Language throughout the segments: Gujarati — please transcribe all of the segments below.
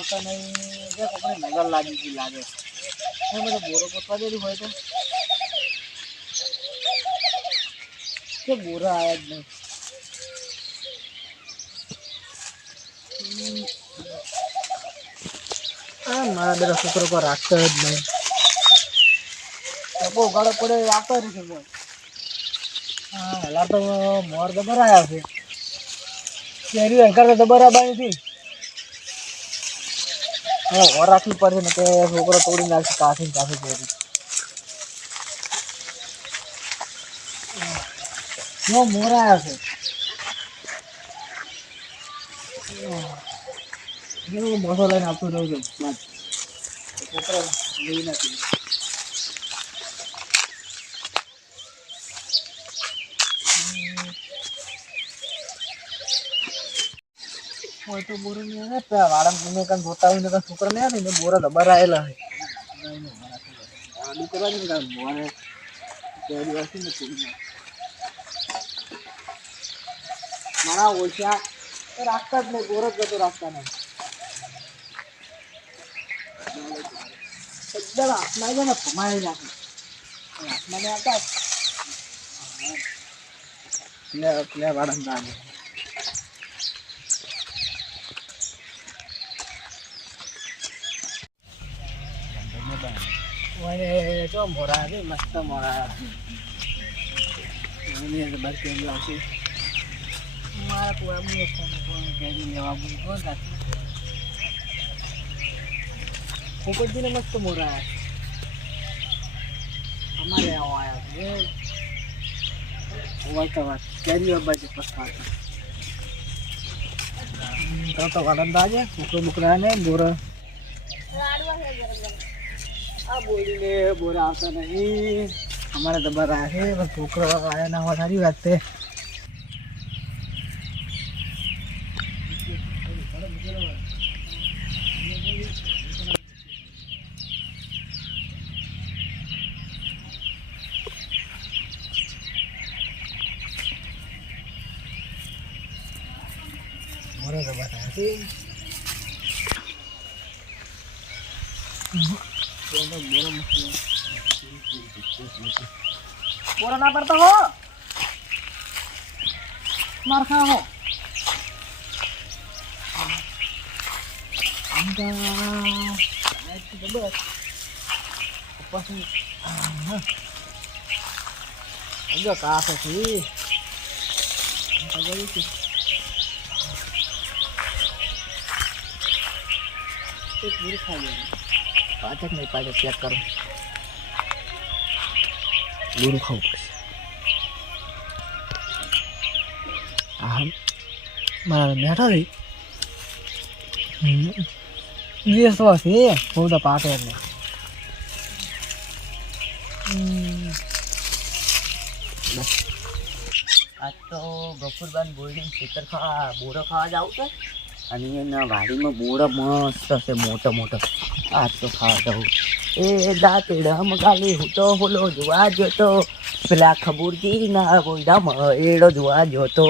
આવતા નહીં જે કોઈને નજર લાગી ગઈ લાગે એ બધો બોરો પોતવા દેરી હોય તો કે બોરા આયા જ નહીં મારા બેટા છોકરો કોઈ રાખતો જ નહીં બહુ ગાળો પડે આવતો નથી બોલ હા હલા તો મોર જબર આવ્યા છે કેરી અંકર તો બરાબર નથી હા ઓર રાખવી પડશે ને કે છોકરો તોડી નાખશે કાફી કેરી મોર આવ્યા છે મોસો લઈને આપતો રહું છું છોકરો લઈ નથી હોય તો બોરો નહીં આવે વાળા તમે કાંઈ જોતા હોય ને કાંઈ છોકરા નહીં આવે ને બોરા દબાર આવેલા હોય આડું કરવા ને કાંઈ મોરે કેરી વાસી નથી મારા ઓછા રાખતા જ નહીં બોરો જ જતો રાખતા નહીં એકદમ હાથમાં જાય ને ભમાઈ નાખે હાથમાં નહીં આવતા પ્લે વાળા ના જો મોરા છે મસ્ત મોરા બસ કેરી આવશે મારા કોઈ કેરી લેવા કોણ રાખી પોપટજીને મસ્ત મોરા અમારે આવો આવ્યા છે વાત કેરી બાજુ પસતા તો વાળંદા છે છોકરો બુકરા ને બોરા આ બોલીને બોરા આવતા નહીં અમારે દબાર આવ્યા છે છોકરો આવ્યા ના હોય સારી વાત છે બોરા દબાર આવ્યા છે बोरा ना पड़ता हो मार खा हो पाचक नहीं पाचक चेक करो गुरु खाऊ मारा बैठा थी ये तो ऐसे बहुत पास है ने आज तो गफुरबान बोर्डिंग खेतर खा बोरा खावा जाऊ तो અને એના વાડીમાં બોરા મસ્ત છે મોટા મોટા આજ તો ખાવા જાઉં એ દાંતડા મગાલી હું તો બોલો જોવા જોતો પેલા ખબૂરજી ના બોયડામાં એડો જોવા જોતો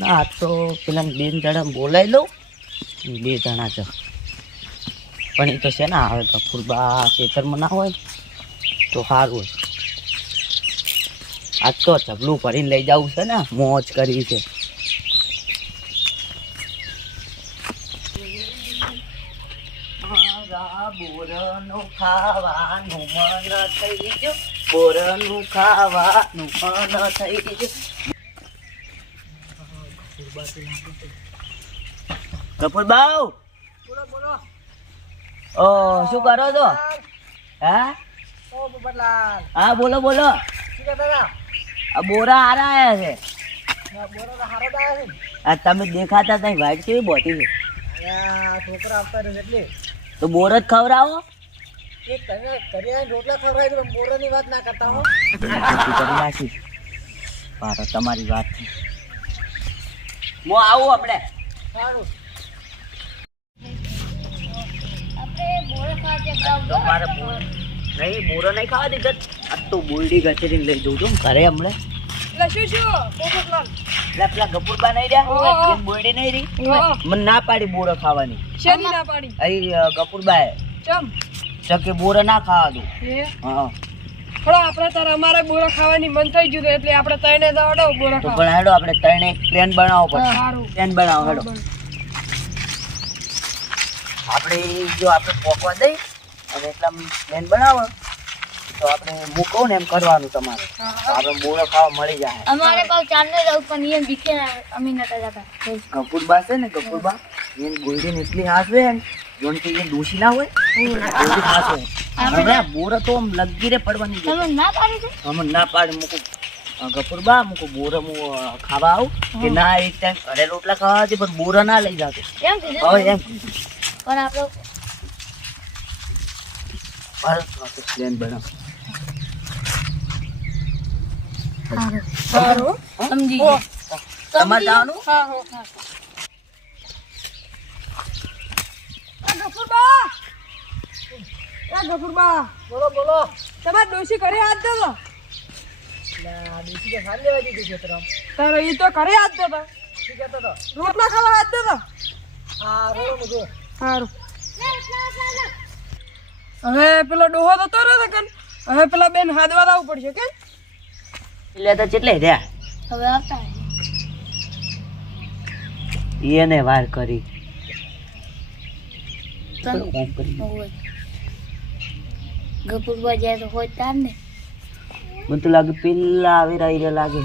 ના આજ તો પેલા બે જણા બોલાવી લઉં બે જણા છે પણ એ તો છે ને આવે ગફુરબા ખેતરમાં ના હોય તો સારું હોય આજ તો ચબલું ભરીને લઈ જવું છે ને મોજ કરી છે બોરનું ખાવાનું મન થઈ ગયું બોરનું ખાવાનું મન થઈ ગયું ગફુરબાઉ બોલો બોલો ઓ શું કરો છો હા ઓ પોપટલાલ હા બોલો બોલો શું કરતા આ બોરા હારા આયા છે બોરા હારો આયા છે આ તમે દેખાતા નહીં વાઈટ કેવી બોટી છે છોકરા આવતા રહે એટલે તો બોર જ ખવડાવો એક કરિયા રોટલા ખવડાવી તો બોરાની વાત ના કરતા હો કરી પાર તમારી વાત હું આવું આપણે સારું આપણે બોર ખાવા તમારે બોર નહીં બોરો નહીં ખાવા દીધા આ તો બોલડી ગચેરીને લઈ જઉં છું ઘરે હમણાં શું પોપટલાલ પેલા ગફુરબા નહીં રહ્યા એમ બોયડી નહીં રહી મને ના પાડી બોરો ખાવાની શેની ના પાડી અહીં ગફુરબાએ ચમ ચકે બોરો ના ખાવા દો હે હા થોડા આપણે તાર અમારે બોરા ખાવાની મન થઈ ગયું એટલે આપણે તઈને દોડો બોરા તો ખાવા પણ હેડો આપણે ત્રણે એક પ્લેન બનાવવો પડશે સારું પ્લેન બનાવો હેડો આપણે જો આપણે પોકવા દઈ અને એટલા પ્લેન બનાવો તો આપણે મૂકો ને એમ કરવાનું તમારે તો આપણે બોરો ખાવા મળી જાય અમારે પાવ ચાંદને રહું પણ એ બીકે અમે નતા જતા ગફુરબા છે ને ગફુરબા એની ગોળીને એટલી હાસવે ને જોનથી એ દોશી ના હોય એટલી હાસવે હવે બોરો તો આમ લગી રે પડવાની છે તમે ના પાડી છે અમે ના પાડી મૂકું ગફુરબા મૂકું બોરો હું ખાવા આવું કે ના એક ટાઈમ ઘરે રોટલા ખાવા છે પણ બોરો ના લઈ જાતો એમ કીધું હવે એમ પણ આપણો પ્લેન બનાવ સારું સમજી ઓ, તમારે જવાનું હા હો ગફુરબા બોલો બોલો તમારે ડોશી ઘરે હાથ દેતો તારે ઈ તો ઘરે હાથ દેતો રોટલા ખાવા હાથ દેતો સારું હવે પેલો ડોહો તો રહ્યો કે હવે પેલા બેન હાથવા લાવવું પડશે કે એટલે તો કેટલે રહ્યા હવે આવતા એને વાર કરી ગપુરબા જાય તો હોય તાર ને મને તો લાગે પેલા આવી રહ્યા લાગે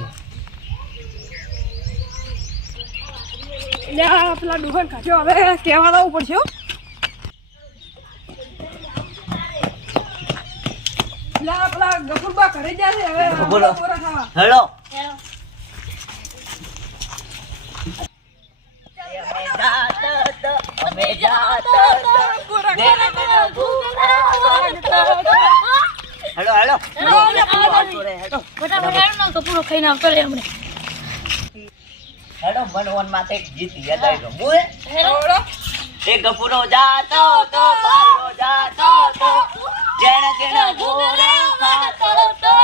એટલે આ પેલા ડોહન ખાજો હવે કહેવા લાવવું પડશે હો. એટલે આ પેલા ગફુરબા ઘરે જાય છે હવે બોલો. બોરા ખાવા હેલો બોરા હેલો હેલો ફટાફટ કપૂરો ખાઈને આવતો રહે હમણે હેલો મનોન માટે એક ગીત યાદ આવી ગયું બોલ ખાવા એ ગફુરો જાતો તો બારો જાતો તો જેણ જેણ ગોરે ખાતો તો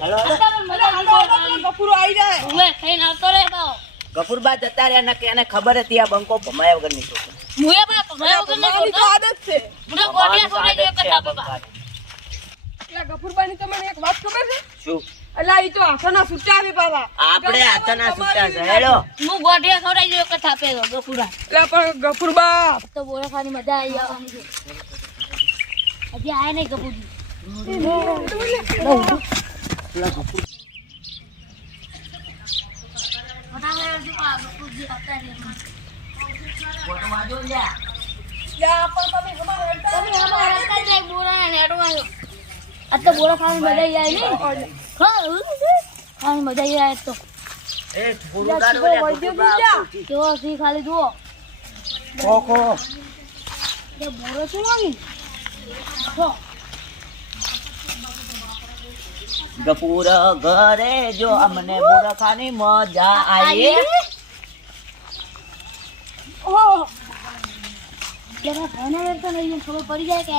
હેલો હેલો ગફુરો આવી જાય ઉવે ખાઈને આવતો રહે બાવ ગફુરબા જતા રહ્યા ને કે એને ખબર હતી આ બંકો ભમાયા વગર ની છોકરી મુએ બાપ ભાઈ વગર ને મારી તો આદત છે મુને ગોટિયા ખવડાવી દે કથા બાબા એટલે ગફુરબાની તમને એક વાત ખબર છે શું એટલે ઈ તો હાથના સુટ્ટા આવે પાછા આપણે હાથના સુટ્ટા છે હેલો હું ગોટિયા ખવડાવી દે કથા પેલો ગફુરા એટલે પણ ગફુરબા તો બોરા ખાવાની મજા આવી આવવાની છે હજી આયા નહીં ગપુજી આ તો બોરા ખાવાની મજા આવી ખાવાની મજા આવી આવે તો એ ગુરુદાર ઓલા ગફુરબા કેવો સી ખાલી જુઓ ખોખો એ બોરો શું વાગી ગફુર ઘરે જો અમને બોરા ખાની મજા આવી ઓહો જરા ફોન આવે તો નહીં ખબર પડી જાય કે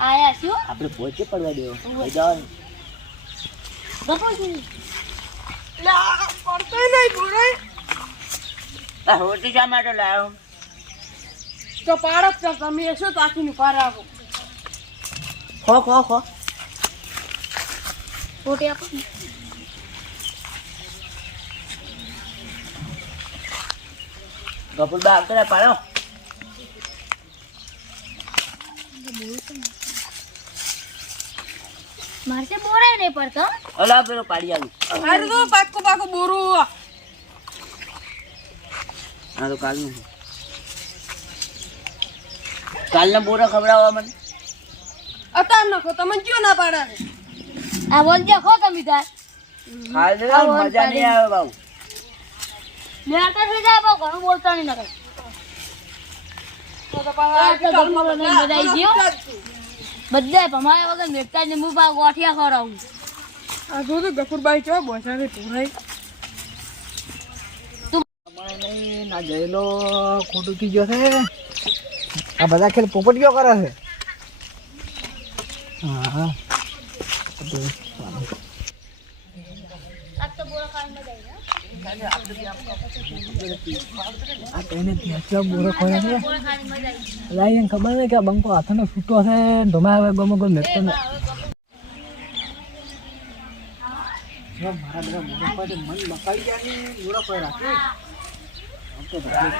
આયા શું આપણે પહોંચે પડવા દેવો જાઓ ગપુજી એટલે આ પડતોય નહીં બોરાય આ રોટી શા માટે લાવ્યો તો પાડત કર તમે શું તાકીને પાર આવો ખો ખો ખો રોટી આપો ગફુરબા આવતા પાડો મારસે બોરાય નહીં પડતો ઓલા પેલો પાડી આવ્યું અરે તો પાકો પાકો બોરું હા તો કાલનું કાલનો બોરો ખવડાવવા મને અતાર નાખો તમને કયો ના પાડા આ બોલજો ખો તમે તાર હાલ દે મજા નહીં આવે બાબુ લે આતા થઈ જાય બાવ ઘણું બોલતા નહીં નકર તો પાછા આ તો ગફુરો નહીં મજા આવી ગયો બધાય ભમાયા વગર મેકતા ને મું પા ગોઠિયા ખવડાવું આ જો તો ગફુરબાઈ ચો બોસાને પૂરાઈ ના ગયેલો ખોટું થઈ ગયો છે આ બધા ખેલ પોપટીઓ કરે છે હા તો બોરો ખાવાની મજા આવી આ કઈને ત્યાં બોરો ખોરે છે બોરો ખાવાની મજા આવી લાઈ એને ખબર નહીં કે આ બંકો હાથનો છૂટો છે ધોમા હવે ગમો ગમ મેકતો ને મારા બધા મોઢા પર મન લપાઈ ગયા ને બોરો ખોરે રાખે આમ તો મારું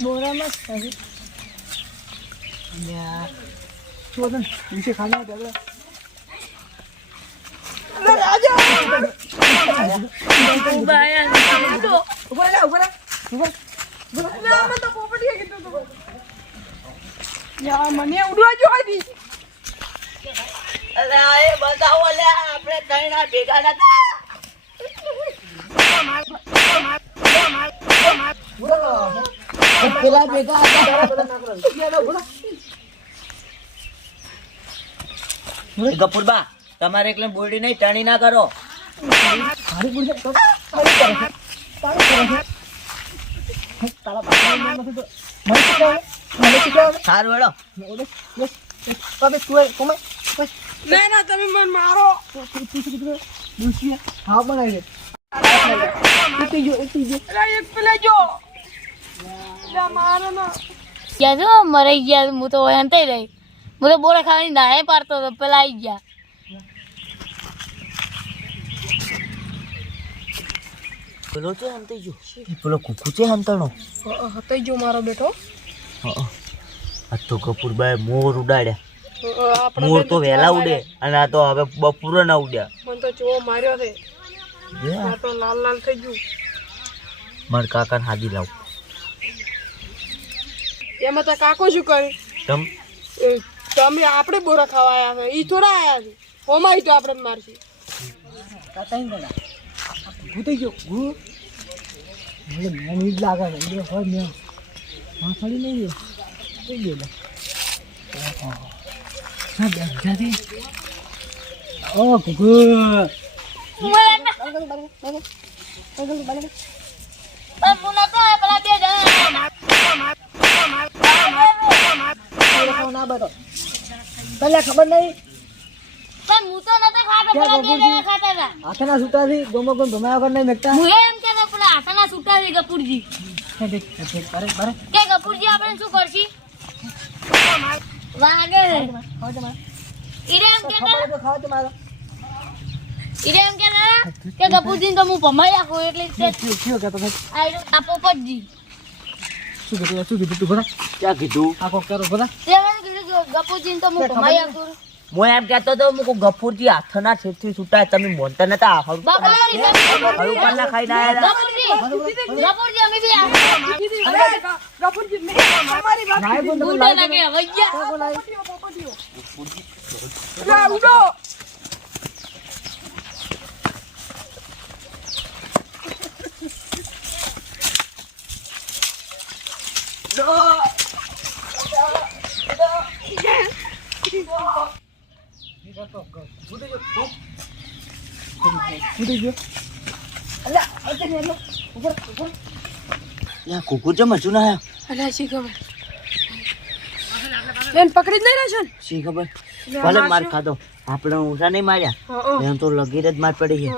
બોરા મસ્ત છે ચોદન નીચે ખાના ટેબલ મને ઉડવા જો હતી અલે આ એ બતાવો લે આપણે ત્રણા ભેગા નતા પેલા ભેગા હતા ગપુરબા તમારે એકલે બોલડી નહીં ટણી ના કરો સારું હેડો ના ના તમે મને મારો હા બનાવી અરે એક પેલા જો મારો ના ગયા છો મરાઈ ગયા હું તો અંતે રહી હું તો બોરા ખાવાની નાય પાડતો હતો પેલા આવી ગયા પેલો છે હંતાઈ જો પેલો કુકુ છે હંતાણો હતો જો મારો બેટો આ તો કપૂરભાઈ મોર ઉડાડ્યા મોર તો વહેલા ઉડે અને આ તો હવે બપોરે ના ઉડ્યા મને તો ચો માર્યો છે આ તો લાલ લાલ થઈ ગયું માર કાકાને હાજી લાવ એમાં તો કાકો શું કરે તમ તમે આપણે બોરા ખાવા આવ્યા છે ઈ થોડા આયા છે હોમાઈ તો આપણે મારશું ભૂતી ગયો ભૂ મને મેં ઈ જ લાગે છે એ હોય મેં હા ફરી નહીં ગયો થઈ ગયો હા બેઠાથી ઓ કુકુ ના બતો પેલા ખબર નહીં પણ હું તો નતો ખાતો પેલા બે જણા ખાતા હતા હાથના છૂટાથી ગમો ગમ ભમાયા વગર નહીં મેકતા હું એમ કહેતો પેલા હાથના છૂટા છે ગપુરજી કે ગપુરજી આપણે શું કરશી વાગે ઈરે એમ કહેતા કે ગપુરજી તો હું ભમાઈ આખું એટલે આ પોપટજી શું કીધું તું ભરા ક્યાં કીધું આ કોક કરો ભરા તે મને કીધું ગપુરજી તો હું ભમાઈ આખું હું એમ કહેતો તો હું ગફુરજી હાથના છેડથી છૂટા તમે મોનતા નતા હળું પાના ખાઈને આયા ગપુરજી અમે બી ગફુરજી મેં તમારી વાત લાઈ બોલ બુડો લાગે વૈયા લા ઉડો કુકુર છે મચું ના અલ્યા શી ખબર બેન પકડી જ નહીં રહ્યો છે શી ખબર ભલે માર ખાધો આપણે ઊંસા નહીં માર્યા એમ તો લગીર જ માર પડી છે